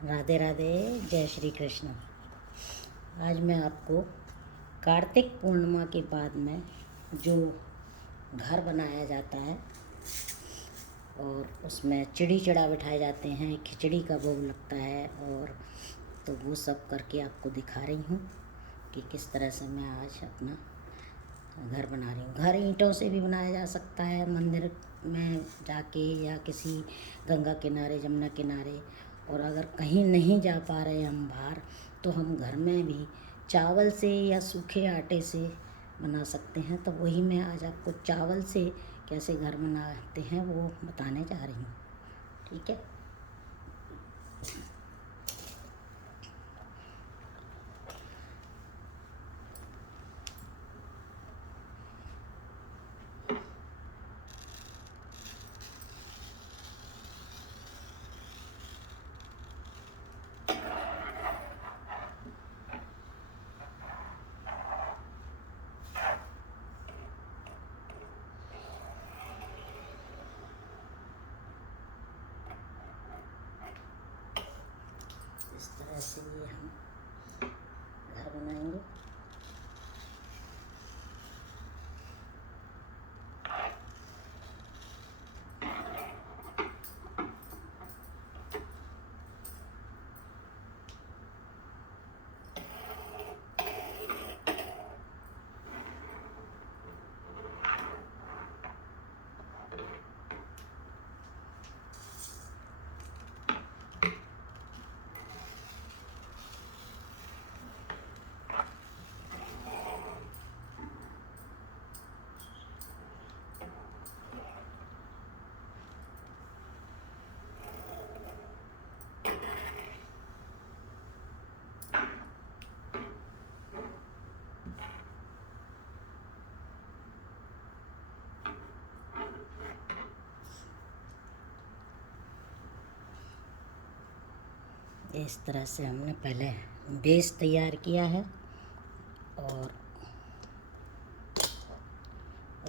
राधे राधे, जय श्री कृष्ण। आज मैं आपको कार्तिक पूर्णिमा के बाद में जो घर बनाया जाता है और उसमें चिड़ी चिड़ा बिठाए जाते हैं, खिचड़ी का भोग लगता है, और तो वो सब करके आपको दिखा रही हूँ कि किस तरह से मैं आज अपना घर बना रही हूँ। घर ईंटों से भी बनाया जा सकता है, मंदिर में जाके या किसी गंगा किनारे, जमुना किनारे, और अगर कहीं नहीं जा पा रहे हम बाहर, तो हम घर में भी चावल से या सूखे आटे से बना सकते हैं। तो वही मैं आज आपको चावल से कैसे घर बनाते हैं वो बताने जा रही हूँ। ठीक है। इस तरह से ये हम घर बनाएंगे। इस तरह से हमने पहले बेस तैयार किया है, और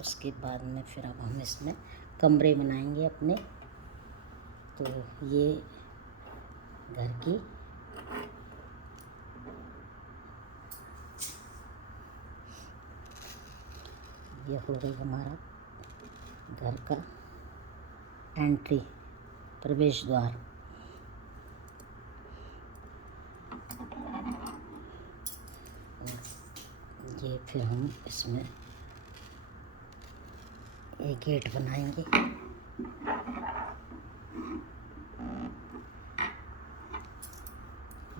उसके बाद में फिर अब हम इसमें कमरे बनाएंगे अपने। तो ये घर की ये हो गई हमारा घर का एंट्री, प्रवेश द्वार। और ये फिर हम इसमें एक गेट बनाएंगे।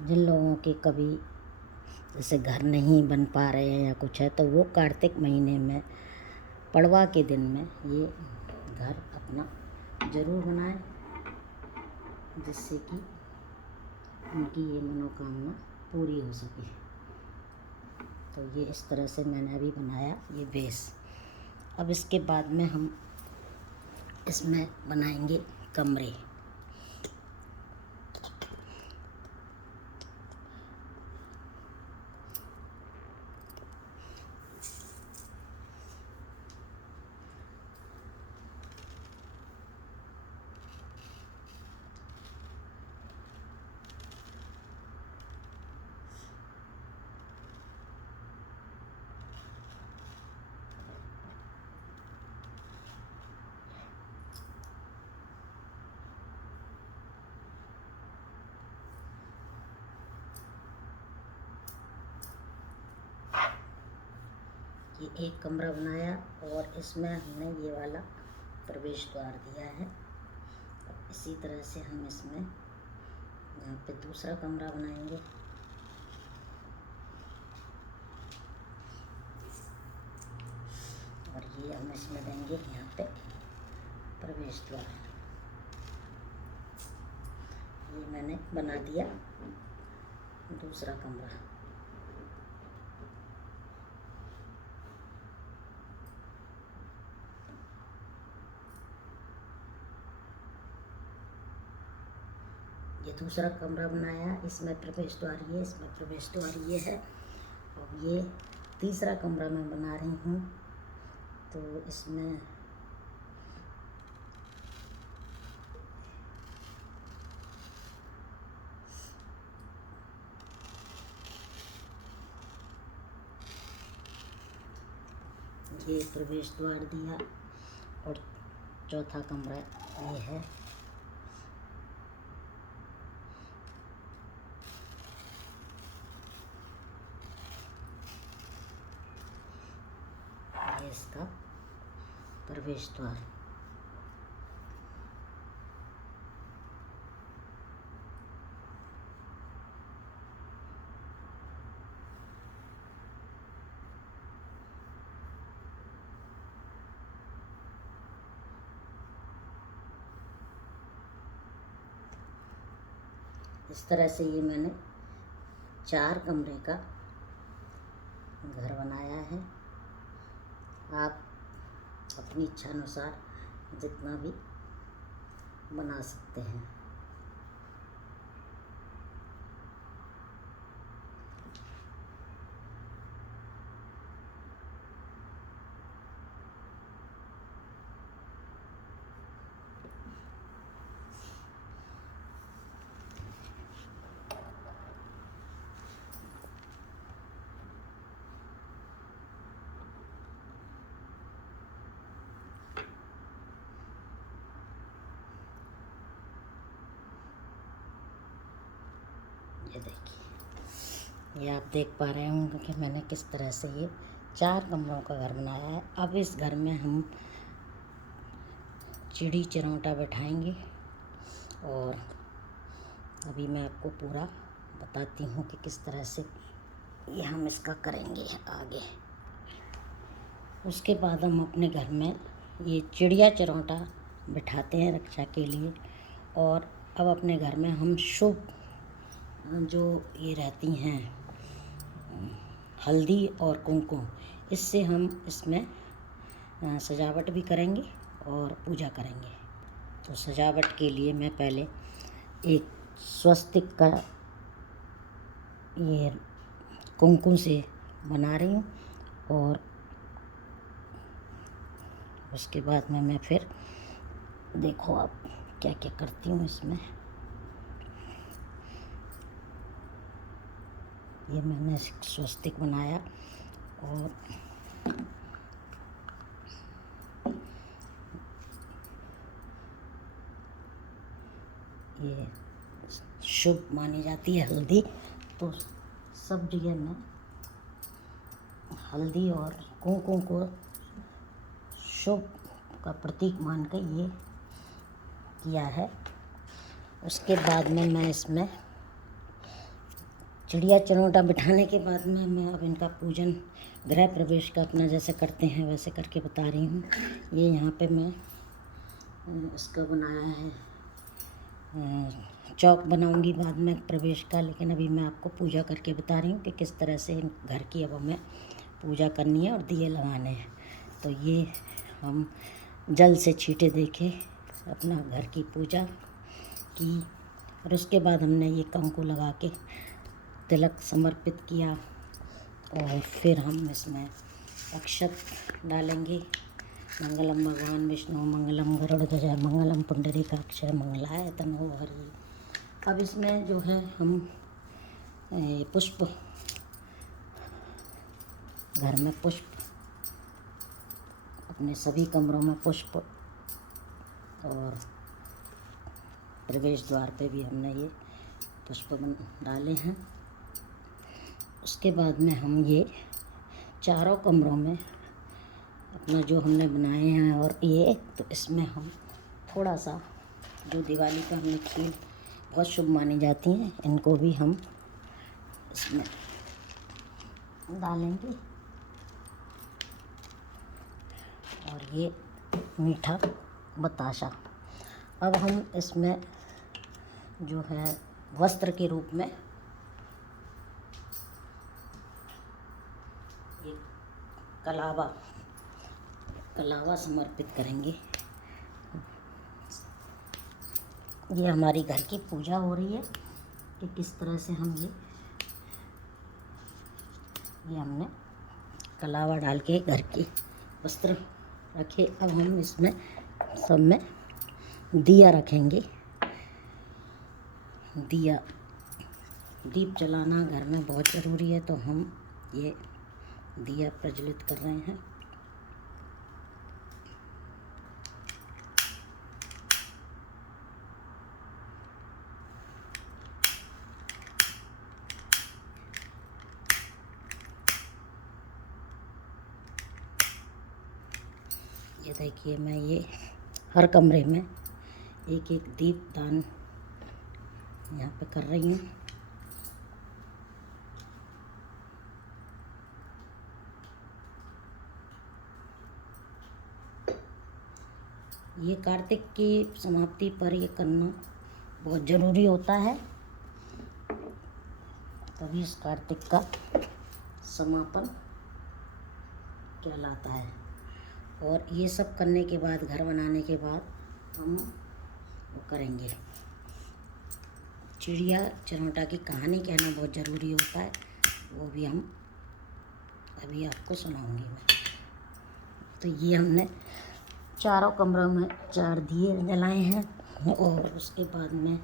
जिन लोगों के कभी जैसे घर नहीं बन पा रहे हैं या कुछ है, तो वो कार्तिक महीने में, पड़वा के दिन में ये घर अपना ज़रूर बनाएं, जिससे कि उनकी ये मनोकामना पूरी हो सके। तो ये इस तरह से मैंने अभी बनाया ये बेस। अब इसके बाद में हम इसमें बनाएंगे कमरे। ये एक कमरा बनाया और इसमें हमने ये वाला प्रवेश द्वार दिया है। अब इसी तरह से हम इसमें यहाँ पे दूसरा कमरा बनाएंगे। और ये हम इसमें देंगे यहाँ पे प्रवेश द्वार। ये मैंने बना दिया दूसरा कमरा। ये दूसरा कमरा बनाया, इसमें प्रवेश द्वार ये, इसमें प्रवेश द्वार ये है। अब ये तीसरा कमरा मैं बना रही हूँ। तो इसमें ये प्रवेश द्वार दिया और चौथा कमरा ये है। ये इसका प्रवेश द्वार। इस तरह से ये मैंने 4 कमरे का घर बनाया है। आप अपनी इच्छा अनुसार जितना भी बना सकते हैं। ये देखिए, ये आप देख पा रहे होंगे कि मैंने किस तरह से ये 4 कमरों का घर बनाया है। अब इस घर में हम चिड़ी चिरौंटा बैठाएंगे और अभी मैं आपको पूरा बताती हूँ कि किस तरह से ये हम इसका करेंगे आगे। उसके बाद हम अपने घर में ये चिड़िया चिरौंटा बिठाते हैं रक्षा के लिए। और अब अपने घर में हम शुभ जो ये रहती हैं हल्दी और कुमकुम, इससे हम इसमें सजावट भी करेंगे और पूजा करेंगे। तो सजावट के लिए मैं पहले एक स्वस्तिक का ये कुमकुम से बना रही हूँ और उसके बाद में मैं फिर देखो आप क्या क्या करती हूँ इसमें। ये मैंने स्वस्तिक बनाया और ये शुभ मानी जाती है हल्दी, तो सब जगह में हल्दी और कुमकुम को शुभ का प्रतीक मान कर ये किया है। उसके बाद में मैं इसमें चिड़िया चिरौंटा बिठाने के बाद में मैं अब इनका पूजन गृह प्रवेश का अपना जैसे करते हैं वैसे करके बता रही हूँ। ये यहाँ पे मैं इसका बनाया है, चौक बनाऊंगी बाद में प्रवेश का, लेकिन अभी मैं आपको पूजा करके बता रही हूँ कि किस तरह से घर की अब हमें पूजा करनी है और दिए लगाने हैं। तो ये हम जल से छींटे देके अपना घर की पूजा की और उसके बाद हमने ये कंकु लगा के तिलक समर्पित किया और फिर हम इसमें अक्षत डालेंगे। मंगलम भगवान विष्णु मंगलम गरुड़ध्वज मंगलम पुंडरीकाक्ष मंगलाय तनोहरि हरि। अब इसमें जो है हम पुष्प, घर में पुष्प, अपने सभी कमरों में पुष्प और प्रवेश द्वार पे भी हमने ये पुष्प डाले हैं। उसके बाद में हम ये चारों कमरों में अपना जो हमने बनाए हैं और ये तो इसमें हम थोड़ा सा जो दिवाली का हमने खीर बहुत शुभ मानी जाती हैं, इनको भी हम इसमें डालेंगे। और ये मीठा बताशा। अब हम इसमें जो है वस्त्र के रूप में एक कलावा समर्पित करेंगे। ये हमारी घर की पूजा हो रही है कि किस तरह से हम ये हमने कलावा डाल के घर की वस्त्र रखे। अब हम इसमें सब में दिया रखेंगे। दीप जलाना घर में बहुत ज़रूरी है, तो हम ये दिया प्रज्वलित कर रहे हैं। ये देखिए, मैं ये हर कमरे में एक एक दीपदान यहाँ पे कर रही हूँ। ये कार्तिक की समाप्ति पर ये करना बहुत ज़रूरी होता है, तभी इस कार्तिक का समापन कहलाता है। और ये सब करने के बाद, घर बनाने के बाद, हम वो करेंगे, चिड़िया चिरौंटा की कहानी कहना बहुत ज़रूरी होता है, वो भी हम अभी आपको सुनाऊंगी मैं। तो ये हमने चारों कमरों में 4 दिए जलाए हैं, और उसके बाद में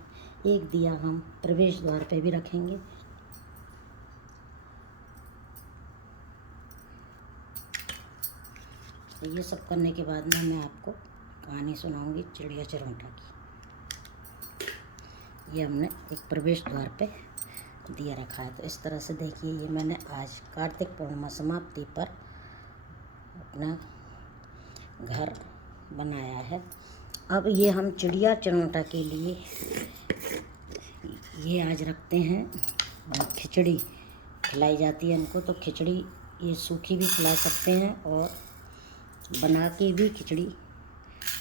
एक दिया हम प्रवेश द्वार पे भी रखेंगे। तो ये सब करने के बाद में मैं आपको कहानी सुनाऊंगी चिड़िया चिरौंटा की। ये हमने एक प्रवेश द्वार पे दिया रखा है। तो इस तरह से देखिए, ये मैंने आज कार्तिक पूर्णिमा समाप्ति पर अपना घर बनाया है। अब ये हम चिड़िया चिरौंटा के लिए ये आज रखते हैं। खिचड़ी खिलाई जाती है इनको, तो खिचड़ी ये सूखी भी खिला सकते हैं और बना के भी खिचड़ी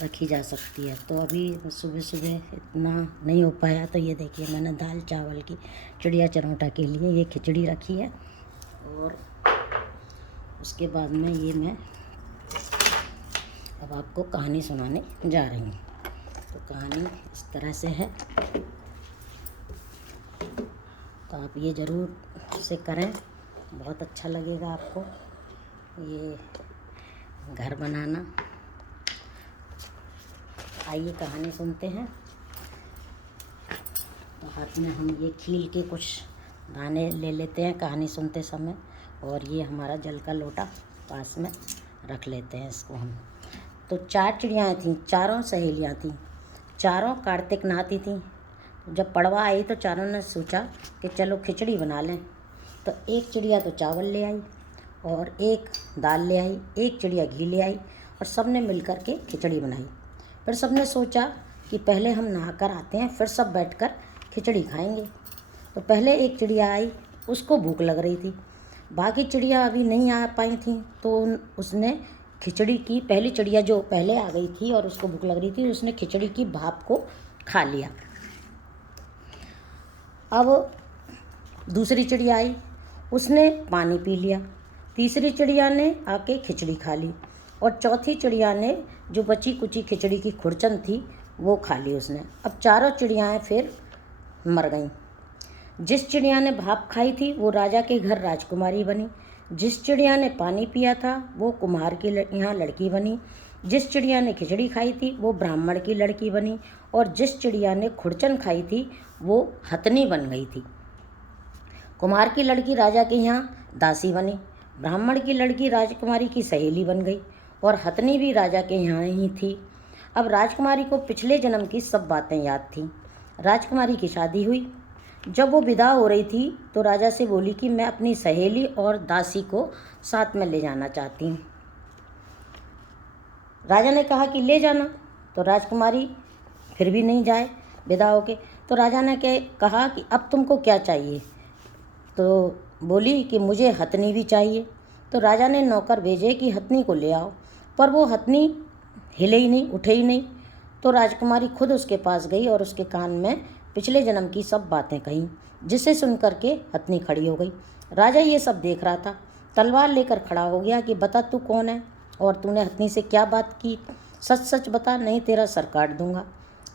रखी जा सकती है। तो अभी सुबह सुबह इतना नहीं हो पाया, तो ये देखिए मैंने दाल चावल की चिड़िया चिरौंटा के लिए ये खिचड़ी रखी है। और उसके बाद में ये मैं अब आपको कहानी सुनाने जा रही हूँ। तो कहानी इस तरह से है, तो आप ये ज़रूर से करें, बहुत अच्छा लगेगा आपको ये घर बनाना। आइए कहानी सुनते हैं। तो हाथ में हम ये खील के कुछ दाने ले लेते हैं कहानी सुनते समय, और ये हमारा जल का लोटा पास में रख लेते हैं इसको हम। तो 4 चिड़ियाँ थीं, चारों सहेलियाँ थीं, चारों कार्तिक नहाती थीं। जब पड़वा आई तो चारों ने सोचा कि चलो खिचड़ी बना लें। तो एक चिड़िया तो चावल ले आई, और एक दाल ले आई, एक चिड़िया घी ले आई, और सब ने मिल कर के खिचड़ी बनाई। फिर सब ने सोचा कि पहले हम नहा कर आते हैं, फिर सब बैठकर खिचड़ी खाएंगे। तो पहले एक चिड़िया आई, उसको भूख लग रही थी, बाकी चिड़िया अभी नहीं आ पाई थी, तो उसने खिचड़ी की, पहली चिड़िया जो पहले आ गई थी और उसको भूख लग रही थी, उसने खिचड़ी की भाप को खा लिया। अब दूसरी चिड़िया आई, उसने पानी पी लिया। तीसरी चिड़िया ने आके खिचड़ी खा ली, और चौथी चिड़िया ने जो बची कुची खिचड़ी की खुरचन थी वो खा ली उसने। अब चारों चिड़ियाएँ फिर मर गईं। जिस चिड़िया ने भाप खाई थी वो राजा के घर राजकुमारी बनी, जिस चिड़िया ने पानी पिया था वो कुम्हार की यहाँ लड़की बनी, जिस चिड़िया ने खिचड़ी खाई थी वो ब्राह्मण की लड़की बनी, और जिस चिड़िया ने खुरचन खाई थी वो हथनी बन गई थी। कुम्हार की लड़की राजा के यहाँ दासी बनी, ब्राह्मण की लड़की राजकुमारी की सहेली बन गई, और हथनी भी राजा के यहाँ ही थी। अब राजकुमारी को पिछले जन्म की सब बातें याद थीं। राजकुमारी की शादी हुई। जब वो विदा हो रही थी तो राजा से बोली कि मैं अपनी सहेली और दासी को साथ में ले जाना चाहती हूँ। राजा ने कहा कि ले जाना, तो राजकुमारी फिर भी नहीं जाए विदा होके। तो राजा ने कहा कि अब तुमको क्या चाहिए? तो बोली कि मुझे हथनी भी चाहिए। तो राजा ने नौकर भेजे कि हथनी को ले आओ, पर वो हथनी हिले ही नहीं, उठे ही नहीं। तो राजकुमारी खुद उसके पास गई और उसके कान में पिछले जन्म की सब बातें कहीं, जिसे सुन कर के हथनी खड़ी हो गई। राजा ये सब देख रहा था, तलवार लेकर खड़ा हो गया कि बता तू कौन है और तूने हथनी से क्या बात की, सच सच बता, नहीं तेरा सर काट दूंगा।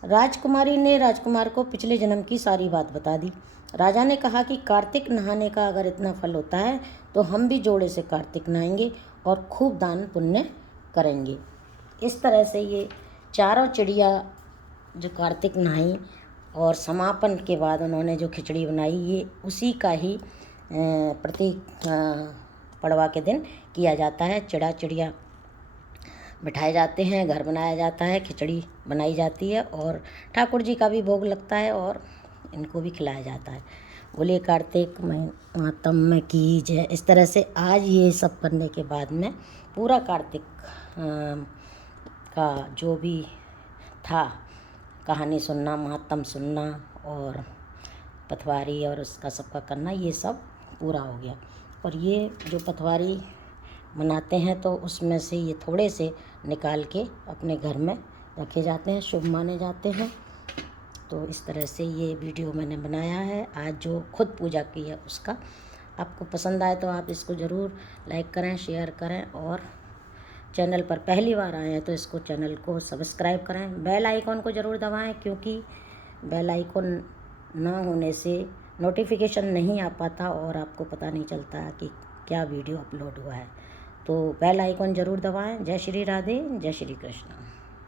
राजकुमारी ने राजकुमार को पिछले जन्म की सारी बात बता दी। राजा ने कहा कि कार्तिक नहाने का अगर इतना फल होता है तो हम भी जोड़े से कार्तिक नहाएंगे और खूब दान पुण्य करेंगे। इस तरह से ये चारों चिड़िया जो कार्तिक नहाई और समापन के बाद उन्होंने जो खिचड़ी बनाई, ये उसी का ही प्रतीक पड़वा के दिन किया जाता है। चिड़िया बिठाए जाते हैं, घर बनाया जाता है, खिचड़ी बनाई जाती है, और ठाकुर जी का भी भोग लगता है और इनको भी खिलाया जाता है। बोलिए कार्तिक मातम की जय। इस तरह से आज ये सब करने के बाद में पूरा कार्तिक का जो भी था, कहानी सुनना, महात्म सुनना और पटवारी और उसका सबका करना, ये सब पूरा हो गया। और ये जो पटवारी मनाते हैं तो उसमें से ये थोड़े से निकाल के अपने घर में रखे जाते हैं, शुभ माने जाते हैं। तो इस तरह से ये वीडियो मैंने बनाया है आज जो खुद पूजा की है उसका। आपको पसंद आए तो आप इसको ज़रूर लाइक करें, शेयर करें, और चैनल पर पहली बार आए हैं तो इसको चैनल को सब्सक्राइब करें, बेल आइकॉन को ज़रूर दबाएं, क्योंकि बेल आइकॉन ना होने से नोटिफिकेशन नहीं आ पाता और आपको पता नहीं चलता कि क्या वीडियो अपलोड हुआ है। तो बेल आइकॉन ज़रूर दबाएं। जय श्री राधे, जय श्री कृष्ण।